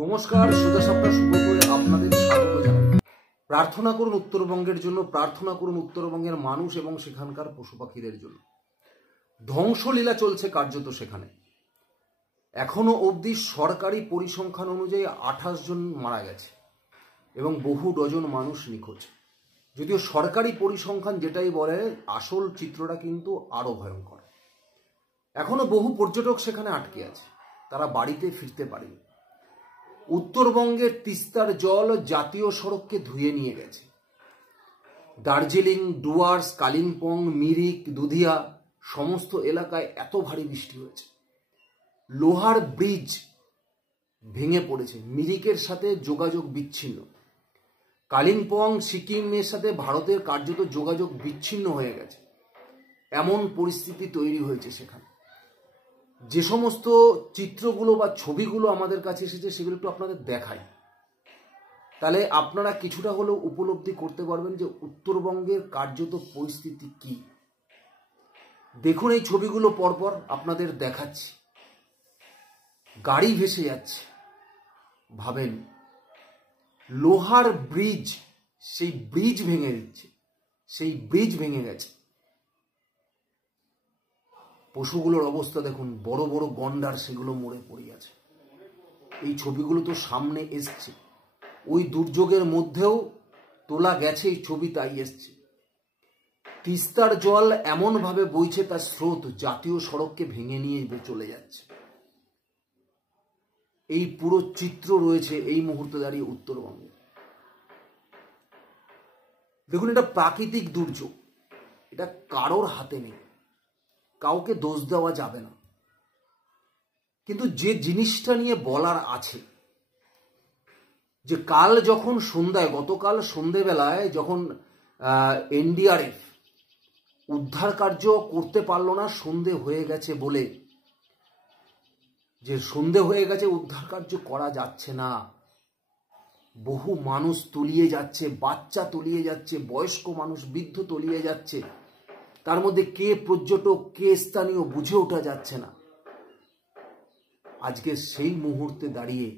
নমস্কার, সুধা সাপ্তাহ সুব্রতয়ে আপনাদের স্বাগত জানাই। প্রার্থনা করুন উত্তরবঙ্গের জন্য, প্রার্থনা করুন উত্তরবঙ্গের মানুষ এবং সেখানকার পশু পাখিদের জন্য। ধ্বংসলীলা চলছে কার্যত সেখানে। এখনো অবধি সরকারি পরিসংখ্যান অনুযায়ী 28 জন মারা গেছে এবং বহু ডজন মানুষ নিখোঁজ। যদিও সরকারি পরিসংখ্যান যেটাই বলে, আসল চিত্রটা কিন্তু আরো ভয়ঙ্কর। এখনো বহু পর্যটক সেখানে আটকে আছে, তারা বাড়িতে ফিরতে পারেনি। উত্তরবঙ্গের তিস্তার জল জাতীয় সড়ককে ধুয়ে নিয়ে গেছে। দার্জিলিং, ডুয়ার্স, কালিম্পং, মিরিক, দুধিয়া সমস্ত এলাকায় এত ভারী বৃষ্টি হয়েছে। লোহার ব্রিজ ভেঙে পড়েছে, মিরিকের সাথে যোগাযোগ বিচ্ছিন্ন। কালিম্পং, সিকিমের সাথে ভারতের কার্যত যোগাযোগ বিচ্ছিন্ন হয়ে গেছে, এমন পরিস্থিতি তৈরি হয়েছে সেখানে। যে সমস্ত চিত্রগুলো বা ছবিগুলো আমাদের কাছে এসেছে সেগুলো একটু আপনাদের দেখাই, তাহলে আপনারা কিছুটা হলেও উপলব্ধি করতে পারবেন যে উত্তরবঙ্গের কার্যত পরিস্থিতি কি। দেখুন এই ছবিগুলো পরপর আপনাদের দেখাচ্ছি। গাড়ি ভেসে যাচ্ছে, ভাবেন লোহার ব্রিজ, সেই ব্রিজ ভেঙে দিচ্ছে, সেই ব্রিজ ভেঙে গেছে। পশুগুলোর অবস্থা দেখুন, বড় বড় গন্ডার সেগুলো মরে পড়ে আছে। এই ছবিগুলো তো সামনে এসছে, ওই দুর্যোগের মধ্যেও তোলা গেছে এই ছবি, তাই এসছে। তিস্তার জল এমন ভাবে বইছে, তার স্রোত জাতীয় সড়ককে ভেঙে নিয়ে চলে যাচ্ছে। এই পুরো চিত্র রয়েছে এই মুহূর্তে দাঁড়িয়ে উত্তরবঙ্গে। দেখুন, এটা প্রাকৃতিক দুর্যোগ, এটা কারোর হাতে নেই, কাউকে দোষ দেওয়া যাবে না। কিন্তু যে জিনিসটা নিয়ে বলার আছে, যে কাল যখন সন্ধ্যায়, গতকাল সন্ধ্যেবেলায় যখন এনডিআরএফ উদ্ধার কার্য করতে পারল না, সন্ধে হয়ে গেছে বলে, যে সন্ধে হয়ে গেছে উদ্ধার কার্য করা যাচ্ছে না, বহু মানুষ তলিয়ে যাচ্ছে, বাচ্চা তলিয়ে যাচ্ছে, বয়স্ক মানুষ, বৃদ্ধ তলিয়ে যাচ্ছে, তার মধ্যে কে পর্যটক কে স্থানীয় বুঝে ওঠা যাচ্ছে না। আজকে সেই মুহূর্তে দাঁড়িয়ে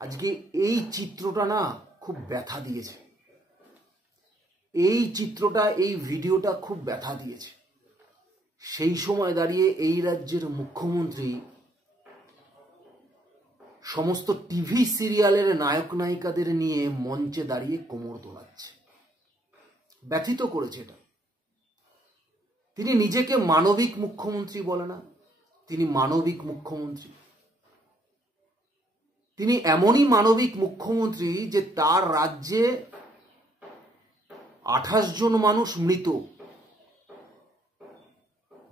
আজকে এই চিত্রটা না খুব ব্যথা দিয়েছে। এই চিত্রটা, এই ভিডিওটা খুব ব্যথা দিয়েছে। সেই সময় দাঁড়িয়ে এই রাজ্যের মুখ্যমন্ত্রী সমস্ত টিভি সিরিয়ালের নায়ক নায়িকাদের নিয়ে মঞ্চে দাঁড়িয়ে কোমর দোলাচ্ছে। ব্যথিত করেছে এটা। তিনি নিজেকে মানবিক মুখ্যমন্ত্রী বলে না, তিনি মানবিক মুখ্যমন্ত্রী। তিনি এমনই মানবিক মুখ্যমন্ত্রী যে তার রাজ্যে 28 জন মানুষ মৃত,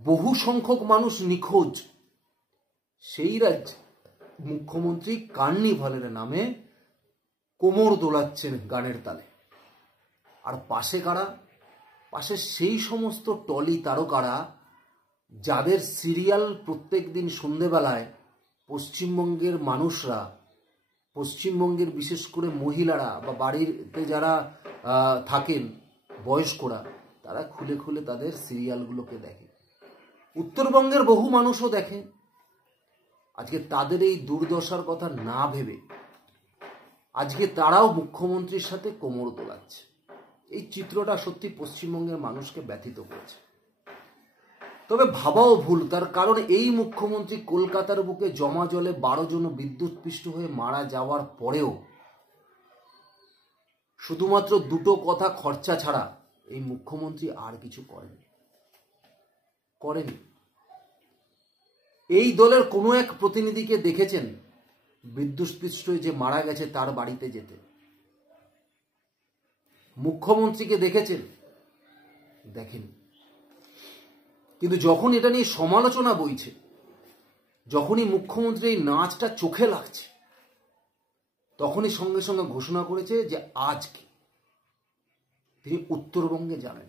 বহু সংখ্যক মানুষ নিখোঁজ। সেই রাজ্যে মুখ্যমন্ত্রী কার্নিভালের নামে কোমর দোলাচ্ছেন গানের তালে। আর পাশে কারা? পাশে সেই সমস্ত টলি তারকারা যাদের সিরিয়াল প্রত্যেক দিন সন্ধেবেলায় পশ্চিমবঙ্গের মানুষরা, পশ্চিমবঙ্গের বিশেষ করে মহিলারা বা বাড়িতে যারা থাকেন বয়স্করা, তারা খুলে খুলে তাদের সিরিয়ালগুলোকে দেখে। উত্তরবঙ্গের বহু মানুষও দেখে। আজকে তাদের এই দুর্দশার কথা না ভেবে আজকে তারাও মুখ্যমন্ত্রীর সাথে কোমর দোলাচ্ছে। এই চিত্রটা সত্যি পশ্চিমবঙ্গের মানুষকে ব্যথিত করেছে। তবে ভাবাও ভুল, তার কারণ এই মুখ্যমন্ত্রী কলকাতার বুকে জমা জলে 12 জন বিদ্যুৎস্পৃষ্ট হয়ে মারা যাওয়ার পরেও শুধুমাত্র দুটো কথা খরচা ছাড়া এই মুখ্যমন্ত্রী আর কিছু করেনি। এই দলের কোনো এক প্রতিনিধিকে দেখেছেন বিদ্যুৎস্পৃষ্ট যে মারা গেছে তার বাড়িতে যেতে? মুখ্যমন্ত্রীকে দেখেছেন? দেখেন। কিন্তু যখন এটা নিয়ে সমালোচনা বইছে, যখনই মুখ্যমন্ত্রী এই নাচটা চোখে লাগছে, তখনই সঙ্গে সঙ্গে ঘোষণা করেছে যে আজকে তিনি উত্তরবঙ্গে যাবেন।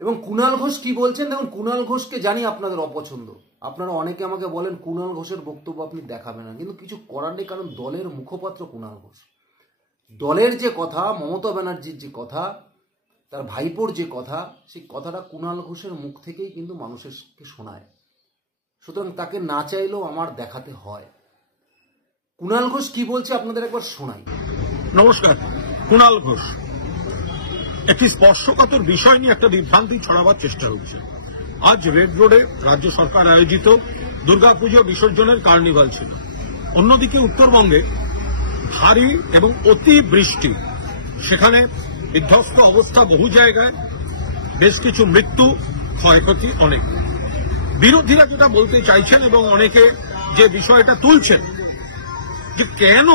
এবং কুণাল ঘোষ কি বলছেন দেখুন। কুণাল ঘোষকে জানি আপনাদের অপছন্দ, আপনারা অনেকে আমাকে বলেন কুণাল ঘোষের বক্তব্য আপনি দেখাবেন না, কিন্তু কিছু করার নেই, কারণ দলের মুখপাত্র কুণাল ঘোষ। দলের যে কথা, মমতা ব্যানার্জির যে কথা, তার ভাইপোর যে কথা, সেই কথাটা কুণাল ঘোষের মুখ থেকেই কিন্তু মানুষকে শোনায়। সুতরাং তাকে না চাইলেও আমার দেখাতে হয়। কুণাল ঘোষ কি বলছে আপনাদের একবার শোনাই। নমস্কার। কুণাল ঘোষ একটি স্পর্শকাতর বিষয় নিয়ে একটা বিভ্রান্তি ছড়াবার চেষ্টা হচ্ছে। আজ রেড রোডে রাজ্য সরকার আয়োজিত দুর্গাপুজো বিসর্জনের কার্নিভাল ছিল। অন্যদিকে উত্তরবঙ্গে ভারী এবং অতি বৃষ্টি, সেখানে বিধ্বস্ত অবস্থা বহু জায়গায়, বেশ কিছু মৃত্যু, ক্ষয়ক্ষতি অনেক। বিরোধীরা যেটা বলতে চাইছেন এবং অনেকে যে বিষয়টা তুলছেন যে কেন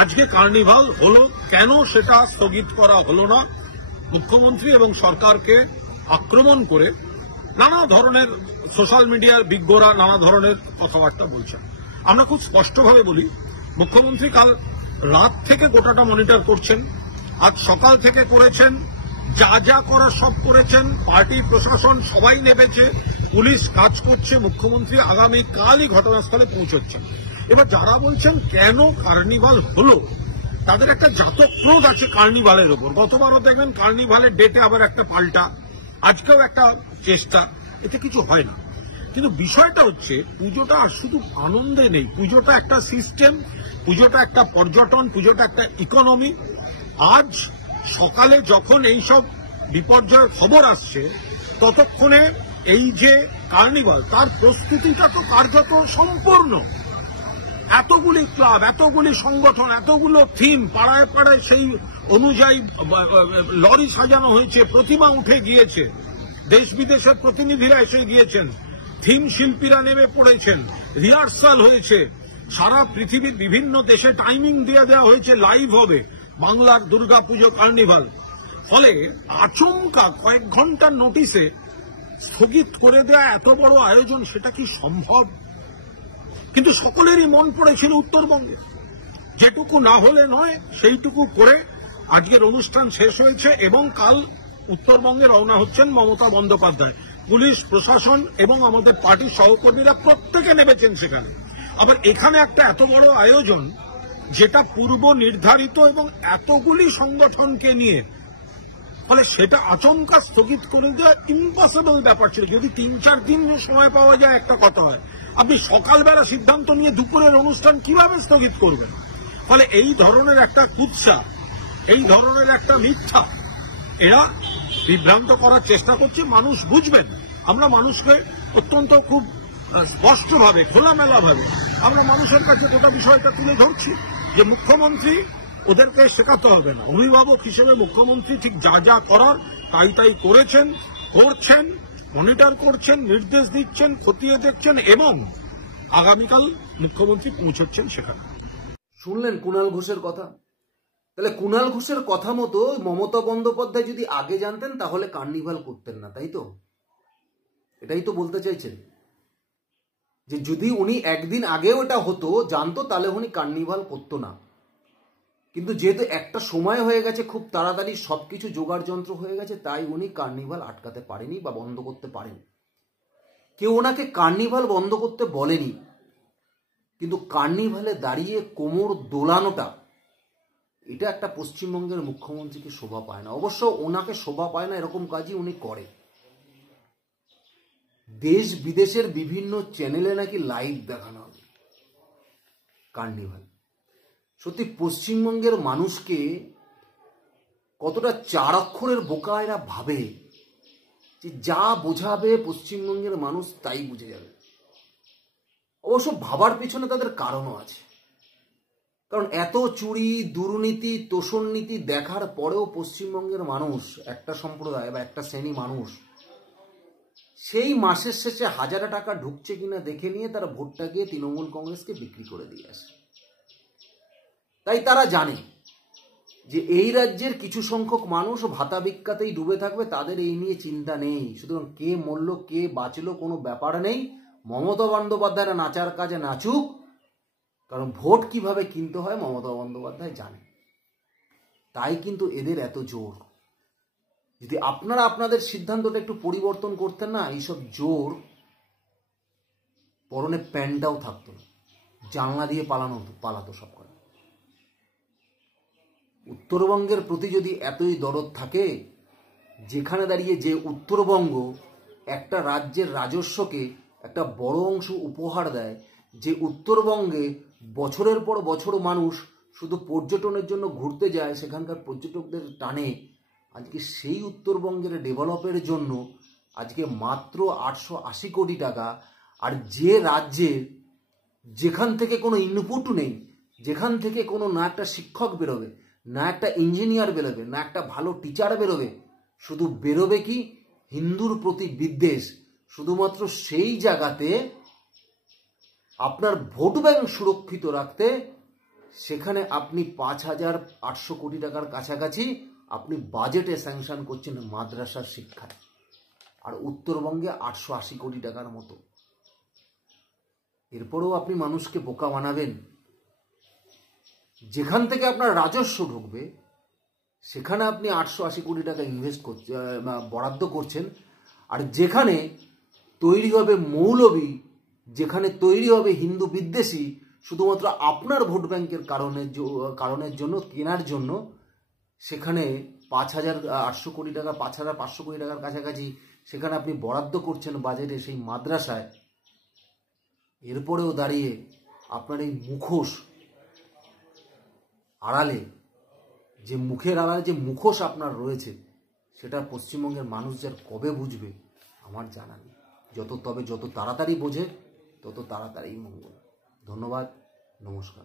আজকে কার্নিভাল হলো, কেন সেটা স্থগিত করা হলো না, মুখ্যমন্ত্রী এবং সরকারকে আক্রমণ করে নানা ধরনের সোশ্যাল মিডিয়ার বিজ্ঞরা নানা ধরনের কথাবার্তা বলছেন। আমরা খুব স্পষ্টভাবে বলি, মুখ্যমন্ত্রী কাল রাত থেকে গোটাটা মনিটর করছেন, আজ সকাল থেকে করেছেন, যা যা করার সব করেছেন, পার্টি প্রশাসন সবাই নেমেছে, পুলিশ কাজ করছে, মুখ্যমন্ত্রী আগামীকালই ঘটনাস্থলে পৌঁছচ্ছেন। এবার যারা বলছেন কেন কার্নিভাল হলো, তাদের একটা জাতক্রোধ আছে কার্নিভালের ওপর। গতবারও দেখবেন কার্নিভালের ডেটে আবার একটা পাল্টা, আজকেও একটা চেষ্টা, এতে কিছু হয় না। কিন্তু বিষয়টা হচ্ছে পুজোটা শুধু আনন্দে নেই, পুজোটা একটা সিস্টেম, পুজোটা একটা পর্যটন, পুজোটা একটা ইকোনমি। আজ সকালে যখন এইসব বিপর্যয়ের খবর আসছে, ততক্ষণে এই যে কার্নিভাল, তার প্রস্তুতিটা তো কার্যত সম্পূর্ণ। এতগুলি ক্লাব, এতগুলি সংগঠন, এতগুলো থিম, পাড়ায় পাড়ায় সেই অনুযায়ী লরি সাজানো হয়েছে, প্রতিমা উঠে গিয়েছে, দেশ বিদেশের প্রতিনিধিরা এসে গিয়েছেন, থিম শিল্পীরা নেমে পড়েছেন, রিহার্সাল হয়েছে, সারা পৃথিবীর বিভিন্ন দেশে টাইমিং দিয়ে দেওয়া হয়েছে, লাইভ হবে বাংলার দুর্গাপুজো কার্নিভাল। ফলে আচমকা কয়েক ঘন্টার নোটিশে স্থগিত করে দেয়া এত বড় আয়োজন, সেটা কি সম্ভব? কিন্তু সকলেরই মন পড়েছিল উত্তরবঙ্গে, যেটুকু না হলে নয় সেইটুকু করে আজকের অনুষ্ঠান শেষ হয়েছে এবং কাল উত্তরবঙ্গে রওনা হচ্ছেন মমতা বন্দ্যোপাধ্যায়। পুলিশ প্রশাসন এবং আমাদের পার্টির সহকর্মীরা প্রত্যেকে নেমেছেন সেখানে। আবার এখানে একটা এত বড় আয়োজন, যেটা পূর্ব নির্ধারিত এবং এতগুলি সংগঠনকে নিয়ে, ফলে সেটা আচমকা স্থগিত করে দেওয়া ইম্পসিবল ব্যাপার ছিল। যদি 3-4 দিন সময় পাওয়া যায় একটা কথা হয়, আপনি সকালবেলা সিদ্ধান্ত নিয়ে দুপুরের অনুষ্ঠান কিভাবে স্থগিত করবেন? ফলে এই ধরনের একটা কুৎসা, এই ধরনের একটা মিথ্যা এরা বিভ্রান্ত করার চেষ্টা করছে। মানুষ বুঝবেন, আমরা মানুষকে অত্যন্ত খুব স্পষ্টভাবে, খোলামেলাভাবে আমরা মানুষের কাছে গোটা বিষয়টা তুলে ধরছি যে মুখ্যমন্ত্রী ওদেরকে শেখাতে হবে না। অভিভাবক হিসেবে মুখ্যমন্ত্রী ঠিক যা যা করার তাই করেছেন, করছেন, মনিটর করছেন, নির্দেশ দিচ্ছেন, খতিয়ে দেখছেন এবং আগামীকাল মুখ্যমন্ত্রী পৌঁছচ্ছেন সেখানে। শুনলেন কুণাল ঘোষের কথা। তাহলে কুণাল ঘোষের কথা মতো মমতা বন্দ্যোপাধ্যায় যদি আগে জানতেন তাহলে কার্নিভাল করতেন না, তাই তো? এটাই তো বলতে চাইছেন যে যদি উনি একদিন আগেও এটা হতো জানতো, তাহলে উনি কার্নিভাল করতো না। কিন্তু যেহেতু একটা সময় হয়ে গেছে, খুব তাড়াতাড়ি সবকিছু জোগাড় যন্ত্র হয়ে গেছে, তাই উনি কার্নিভাল আটকাতে পারেনি বা বন্ধ করতে পারেনি। কেউ ওনাকে কার্নিভাল বন্ধ করতে বলেনি, কিন্তু কার্নিভালে দাঁড়িয়ে কোমর দোলানোটা, এটা একটা পশ্চিমবঙ্গের মুখ্যমন্ত্রীকে শোভা পায় না। অবশ্য ওনাকে শোভা পায় না এরকম কাজই উনি করে। দেশ বিদেশের বিভিন্ন চ্যানেলে নাকি লাইভ দেখানো হবে কার্নিভাল। সত্যি পশ্চিমবঙ্গের মানুষকে কতটা 4 অক্ষরের বোকা এরা ভাবে যে যা বোঝাবে পশ্চিমবঙ্গের মানুষ তাই বুঝে যাবে। অবশ্য ভাবার পিছনে তাদের কারণও আছে, কারণ এত চুরি, দুর্নীতি, তোষণনীতি দেখার পরেও পশ্চিমবঙ্গের মানুষ, একটা সম্প্রদায় বা একটা শ্রেণী মানুষ, সেই মাসের শেষে 1000 টাকা ঢুকছে কিনা দেখে নিয়ে তারা ভোটটা গিয়ে তৃণমূল কংগ্রেসকে বিক্রি করে দিয়ে আসে। তাই তারা জানে যে এই রাজ্যের কিছু সংখ্যক মানুষ ভাতা ভিক্ষাতেই ডুবে থাকবে, তাদের এই নিয়ে চিন্তা নেই। সুতরাং কে মরল কে বাঁচলো কোনো ব্যাপার নেই, মমতা বন্দ্যোপাধ্যায়রা নাচার কাজে নাচুক, কারণ ভোট কিভাবে কিনতে হয় মমতা বন্দ্যোপাধ্যায় জানে। তাই কিন্তু এদের এত জোর। যদি আপনারা আপনাদের সিদ্ধান্তটা একটু পরিবর্তন করতেন না, এইসব জোর, পরনে প্যান্টটাও থাকতো না, জানলা দিয়ে পালাতো সব করে। উত্তরবঙ্গের প্রতি যদি এতই দরদ থাকে, যেখানে দাঁড়িয়ে যে উত্তরবঙ্গ একটা রাজ্যের রাজস্বকে একটা বড় অংশ উপহার দেয়, যে উত্তরবঙ্গে বছরের পর বছর মানুষ শুধু পর্যটনের জন্য ঘুরতে যায়, সেখানকার পর্যটকদের টানে। আজকে সেই উত্তরবঙ্গের ডেভেলপের জন্য আজকে মাত্র 880 কোটি টাকা। আর যে রাজ্যে যেখান থেকে কোনো ইনপুট নেই, যেখান থেকে কোনো না একটা শিক্ষক বেরোবে, না একটা ইঞ্জিনিয়ার বেরোবে, না একটা ভালো টিচার বেরোবে, শুধু বেরোবে কি হিন্দুর প্রতি বিদ্বেষ, শুধুমাত্র সেই জায়গাতে আপনার ভোট ব্যাংক সুরক্ষিত রাখতে সেখানে আপনি 5,800 কোটি টাকার কাছাকাছি আপনি বাজেটে স্যাংশন করছেন মাদ্রাসার শিক্ষায়, আর উত্তরবঙ্গে 880 কোটি টাকার মতো। এরপরেও আপনি মানুষকে বোকা বানাবেন। যেখান থেকে আপনার রাজস্ব ঢুকবে সেখানে আপনি 880 কোটি টাকা ইনভেস্ট করছেন, বরাদ্দ করছেন। আর যেখানে তৈরি হবে মৌলবী, যেখানে তৈরি হবে হিন্দু বিদ্বেষী, শুধুমাত্র আপনার ভোট ব্যাংকের কারণের জন্য, কেনার জন্য, সেখানে 5,800 কোটি টাকা, 5,500 কোটি টাকার কাছাকাছি সেখানে আপনি বরাদ্দ করছেন বাজেটে সেই মাদ্রাসায়। এরপরেও দাঁড়িয়ে আপনার এই মুখোশ আড়ালে, যে মুখের আড়ালে যে মুখোশ আপনার রয়েছে, সেটা পশ্চিমবঙ্গের মানুষ যার কবে বুঝবে আমার জানা নেই। যত তাড়াতাড়ি বোঝে তত তাড়াতাড়ি মঙ্গল। ধন্যবাদ, নমস্কার।